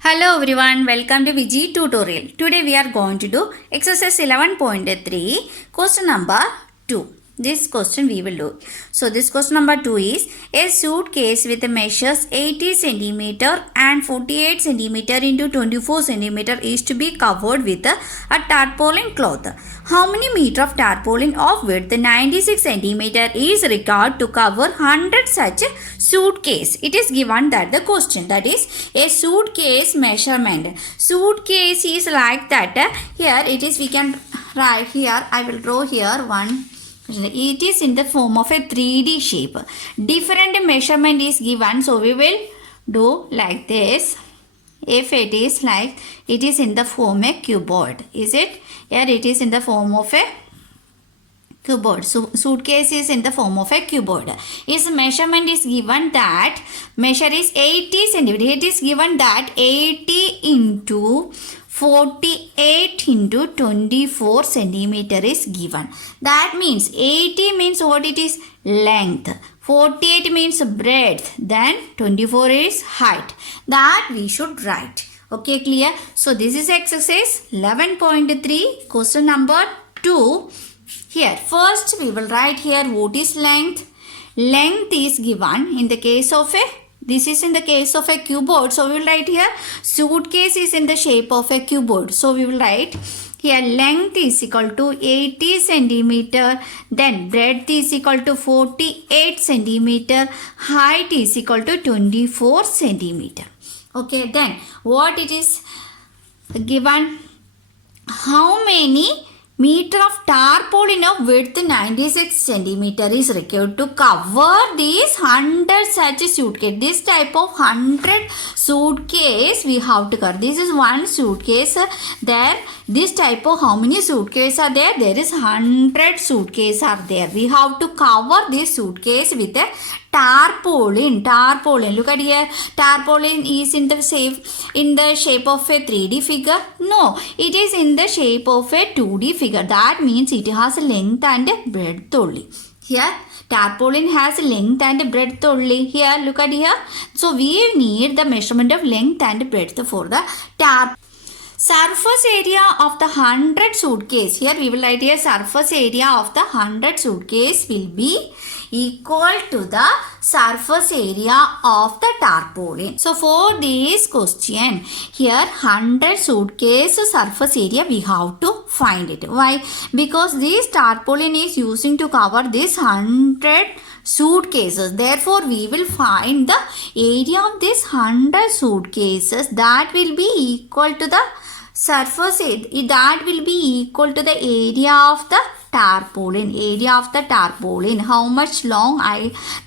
Hello everyone, welcome to Viji tutorial. Today we are going to do exercise 11.3, question number 2. This question we will do. So this question number 2 is a suitcase with measures 80 cm and 48 cm into 24 cm is to be covered with a tarpaulin cloth. How many meter of tarpaulin of width 96 cm is required to cover 100 such suitcase? It is given that the question, that is a suitcase measurement. Suitcase is like that. Here it is, we can write here. I will draw here one. It is in the form of a 3D shape. Different measurement is given, so we will do like this. If it is like, it is in the form of a cuboid, is it? Here it is in the form of a cuboid. So suitcase is in the form of a cuboid. Its measurement is given that measure is 80 cm. It is given that 80 into 48 into 24 centimeter is given. That means 80 means what it is? Length. 48 means breadth. Then 24 is height. That we should write. Okay, clear? So this is exercise 11.3, question number 2. Here first we will write here what is length. Length is given in the case of a, this is in the case of a cuboid. So we will write here suitcase is in the shape of a cuboid. So we will write here length is equal to 80 centimeter. Then breadth is equal to 48 centimeter. Height is equal to 24 centimeter. Okay, then what it is given? How many meter of tarpaulin of width 96 centimeter is required to cover these 100 such suitcase. This type of 100 suitcase we have to cover. This is one suitcase. There, this type of how many suitcase are there? There is 100 suitcase are there. We have to cover this suitcase with a tarpaulin. Tarpaulin. Look at here. Tarpaulin is in the shape of a 3D figure. No, it is in the shape of a 2D figure. That means it has length and breadth only. Here tarpaulin has length and breadth only. Here look at here. So we need the measurement of length and breadth for the tarpaulin. Surface area of the 100 suitcase. Here we will write here surface area of the 100 suitcase will be equal to the surface area of the tarpaulin. So for this question, here 100 suitcase surface area we have to find it. Why? Because this tarpaulin is using to cover this 100 suitcases. Therefore, we will find the area of this 100 suitcases that will be equal to the surface area, that will be equal to the area of the tarpaulin. Area of the tarpaulin. How much long?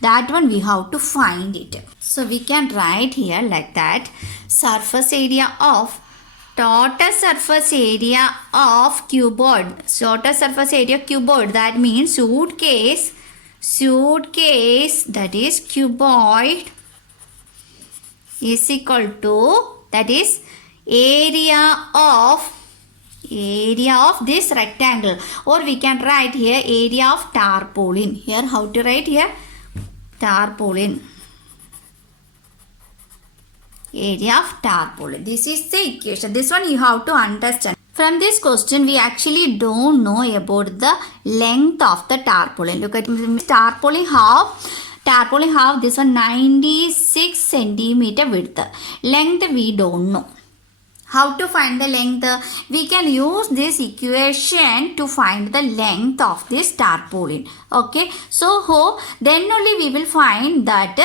That one we have to find it. So we can write here like that. Surface area of total surface area of cuboid. Total surface area cuboid. That means suitcase that is cuboid is equal to, that is area of this rectangle, or we can write here area of tarpaulin. Here how to write here? Tarpaulin. Area of tarpaulin. This is the equation. This one you have to understand. From this question, we actually don't know about the length of the tarpaulin. Look at tarpaulin have this one 96 centimeter width. Length we don't know. How to find the length? We can use this equation to find the length of this tarpaulin. Okay. So then only we will find that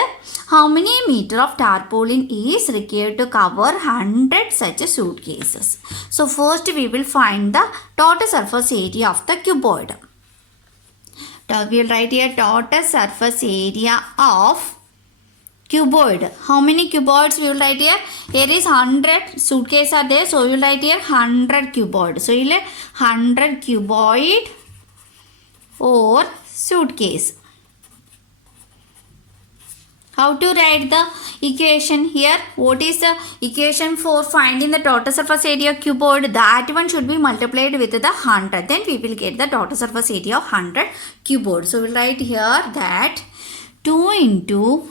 how many meter of tarpaulin is required to cover 100 such suitcases. So first we will find the total surface area of the cuboid. We will write here total surface area of cuboid. How many cuboids we will write here? Here is 100 suitcase are there. So we will write here 100 cuboid. So we will 100 cuboid or suitcase. How to write the equation here? What is the equation for finding the total surface area of cuboid? That one should be multiplied with the 100. Then we will get the total surface area of 100 cuboid. So we will write here that 2 into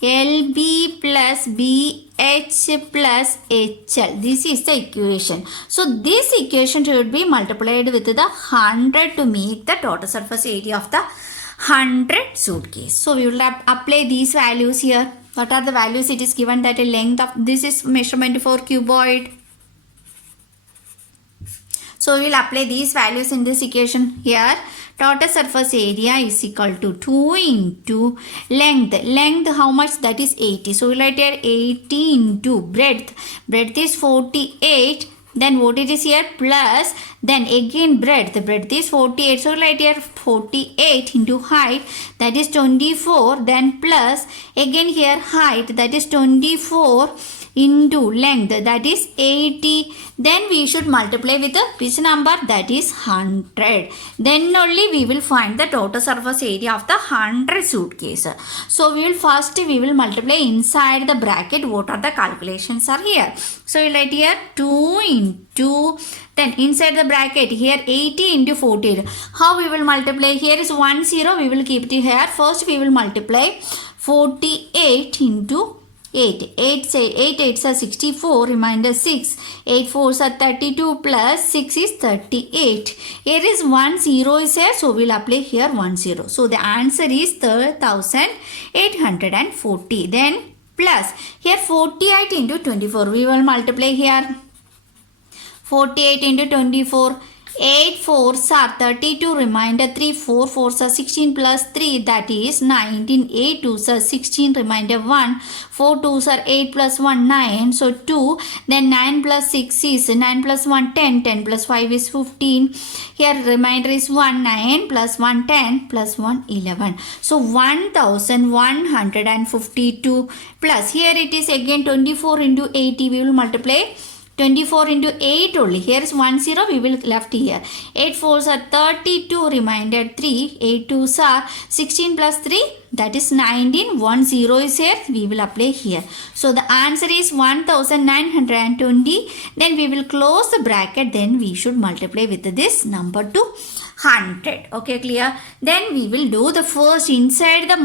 LB plus H plus HL. This is the equation. So this equation should be multiplied with the 100 to make the total surface area of the 100 suitcase. So we will apply these values here. What are the values? It is given that a length of this is measurement for cuboid. So we will apply these values in this equation here. Total surface area is equal to 2 into length. Length how much? That is 80. So we will write here 80 into breadth. Breadth is 48. Then what it is here? Plus. Then again breadth. Breadth is 48. So we will write here 48 into height. That is 24. Then plus. Again here height. That is 24. Into length, that is 80. Then we should multiply with the which number? That is 100. Then only we will find the total surface area of the 100 suitcase. So we will multiply inside the bracket. What are the calculations are here? So we will write here 2 into, then inside the bracket here 80 into 48. How we will multiply? Here is 1 0. We will keep it here. First we will multiply 48 into 8. 8 8s are 64, remainder 6. 8 4s are 32 plus 6 is 38. Here is 1 0 is here, so we will apply here 1 0. So the answer is 3,840. Then plus here 48 into 24. We will multiply here 48 into 24. 8 4s are 32, remainder 3, 4 4s are 16 plus 3, that is 19, 8 2s are 16, remainder 1, 4 2s are 8 plus 1, 9, so 2, then 9 plus 6 is 9 plus 1, 10, 10 plus 5 is 15, here remainder is 1, 9 plus 1, 10 plus 1, 11, so 1152 plus, here it is again 24 into 80, we will multiply 24 into 8 only. Here is 1 0. We will left here. 8 4s are 32. Remainder 3. 8 2s are 16 plus 3. That is 19. 1 0 is here. We will apply here. So the answer is 1920. Then we will close the bracket. Then we should multiply with this number to 100. Okay, clear? Then we will do the first inside the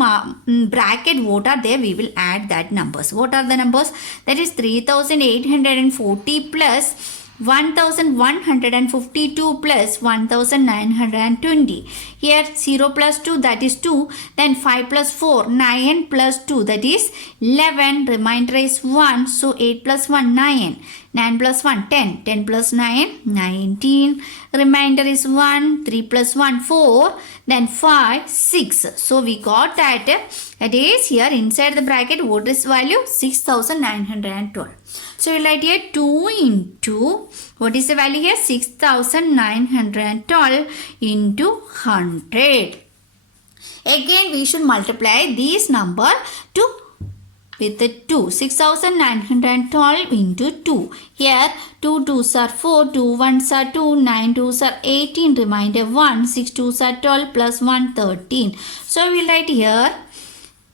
bracket. What are there? We will add that numbers. What are the numbers? That is 3,840 plus 1,152 plus 1,920. Here 0 plus 2, that is 2. Then 5 plus 4, 9 plus 2, that is 11. Remainder is 1. So 8 plus 1, 9. 9 plus 1, 10. 10 plus 9, 19. Remainder is 1. 3 plus 1, 4. Then 5, 6. So we got that. It is here inside the bracket. What is value? 6,912. So we will write here 2 into, what is the value here? 6,912 into 100. Again we should multiply this number to with the 2. 6,912 into 2. Here 2 2s are 4, 2 1s are 2, 9 2s are 18, remainder 1, 6 2s are 12 plus 1, 13. So we will write here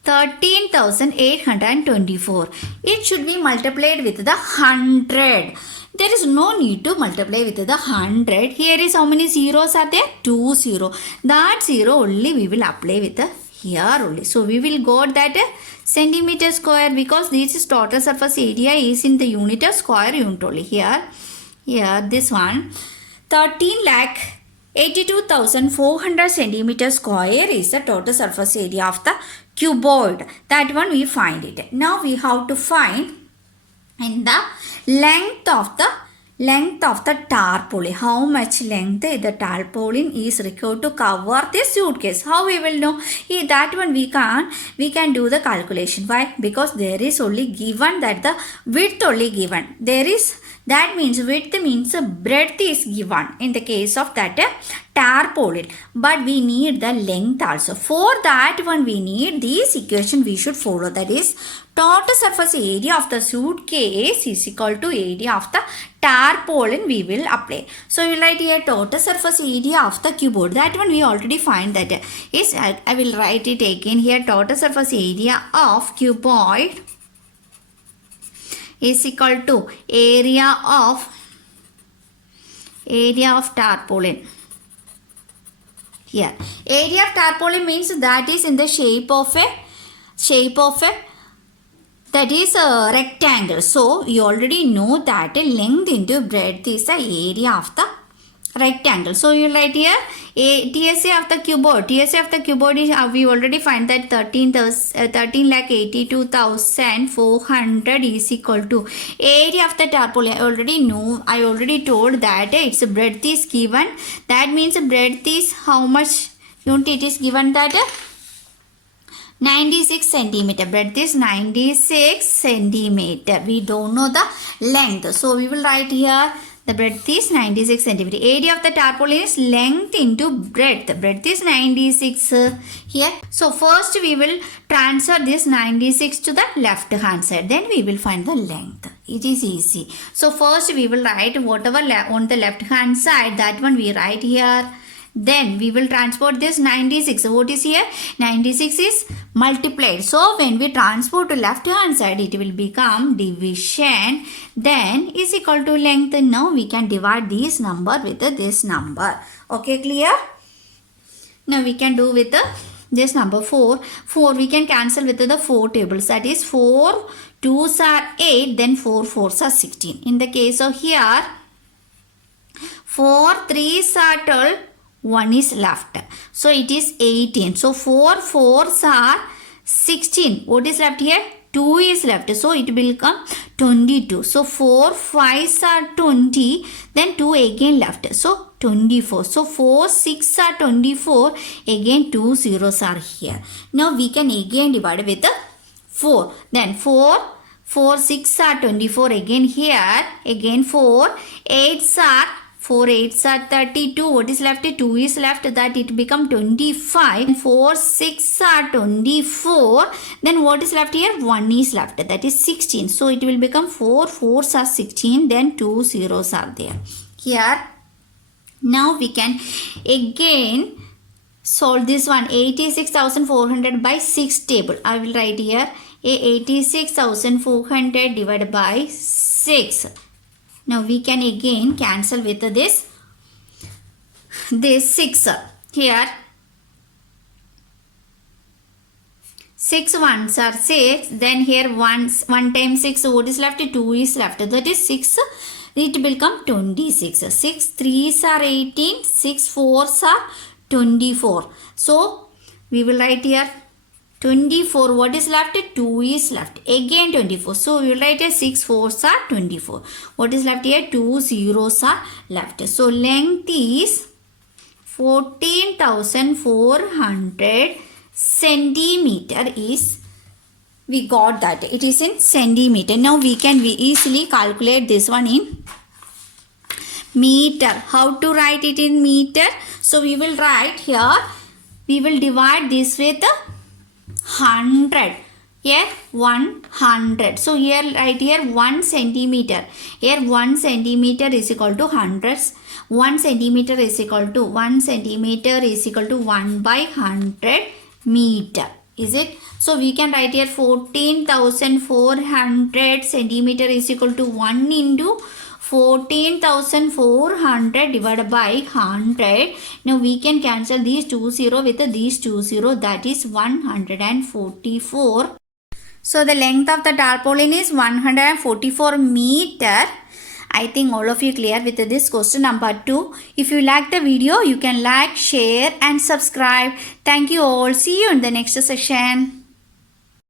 13,824. It should be multiplied with the 100. There is no need to multiply with the 100. Here is how many zeros are there? 2 0. That 0 only we will apply with the here only. So we will got that centimeter square, because this is total surface area is in the unit of square unit only. Here this one 13,82,400 centimeter square is the total surface area of the cuboid. That one we find it. Now we have to find in the length of the tarpaulin. How much length the tarpaulin is required to cover this suitcase? How we will know? That one we can do the calculation. Why? Because there is only given that the width only given. That means width means breadth is given in the case of that tarpaulin. But we need the length also. For that one we need this equation we should follow. That is total surface area of the suitcase is equal to area of the tarpaulin we will apply. So we will write here total surface area of the cuboid. That one we already find that is, I will write it again here. Total surface area of cuboid is equal to area of tarpaulin. Here area of tarpaulin means that is in the shape of a that is a rectangle. So you already know that length into breadth is the area of the rectangle. So you write here TSA of the cuboid. TSA of the cuboid is we already find that 13,82,400 is equal to area of the tarpaulin. I already told that its breadth is given. That means breadth is how much unit it is given, that 96 centimeter. Breadth is 96 centimeter. We don't know the length. So we will write here the breadth is 96 centimeter. Area of the tarpaulin is length into breadth. Breadth is 96 here. So first we will transfer this 96 to the left hand side. Then we will find the length. It is easy. So first we will write whatever on the left hand side, that one we write here. Then we will transport this 96. What is here? 96 is multiplied. So when we transport to left hand side, it will become division. Then is equal to length. Now we can divide this number with this number. Okay, clear? Now we can do with this number 4. 4 we can cancel with the 4 tables. That is 4 2s are 8. Then 4 4s are 16. In the case of here, 4 3s are 12. 1 is left. So it is 18. So 4 4s are 16. What is left here? 2 is left. So it will become 22. So 4 5s are 20. Then 2 again left. So 24. So 4 6 are 24. Again 2 zeros are here. Now we can again divide with 4. Then 4 6 are 24. Again here. Again 4 8s are 4 8s are 32. What is left? 2 is left. That it become 25. 4 6 are 24. Then what is left here? 1 is left. That is 16. So it will become 4 4s are 16. Then 2 zeros are there. Here. Now we can again solve this one. 86,400 by 6 table. I will write here 86,400 divided by 6. Now we can again cancel with this 6 here. 6 ones are 6. Then here 1 times 6. What is left? 2 is left. That is 6. It will become 26. 6 3s are 18. 6 4s are 24. So we will write here 24. What is left? 2 is left. Again 24. So we will write here 6 4s are 24. What is left here? 2 zeros are left. So length is 14,400 centimeter is, we got that. It is in centimeter. Now we can easily calculate this one in meter. How to write it in meter? So we will write here, we will divide this with 100. Here 100. So here right here 1 centimeter. Here 1 centimeter is equal to hundreds. 1 centimeter is equal to 1 centimeter is equal to 1 by 100 meter. Is it? So we can write here 14,400 centimeter is equal to 1 into 14,400 divided by 100. Now we can cancel these 20 with these 20. That is 144. So the length of the tarpaulin is 144 meter. I think all of you clear with this question number 2. If you like the video, you can like, share and subscribe. Thank you all. See you in the next session.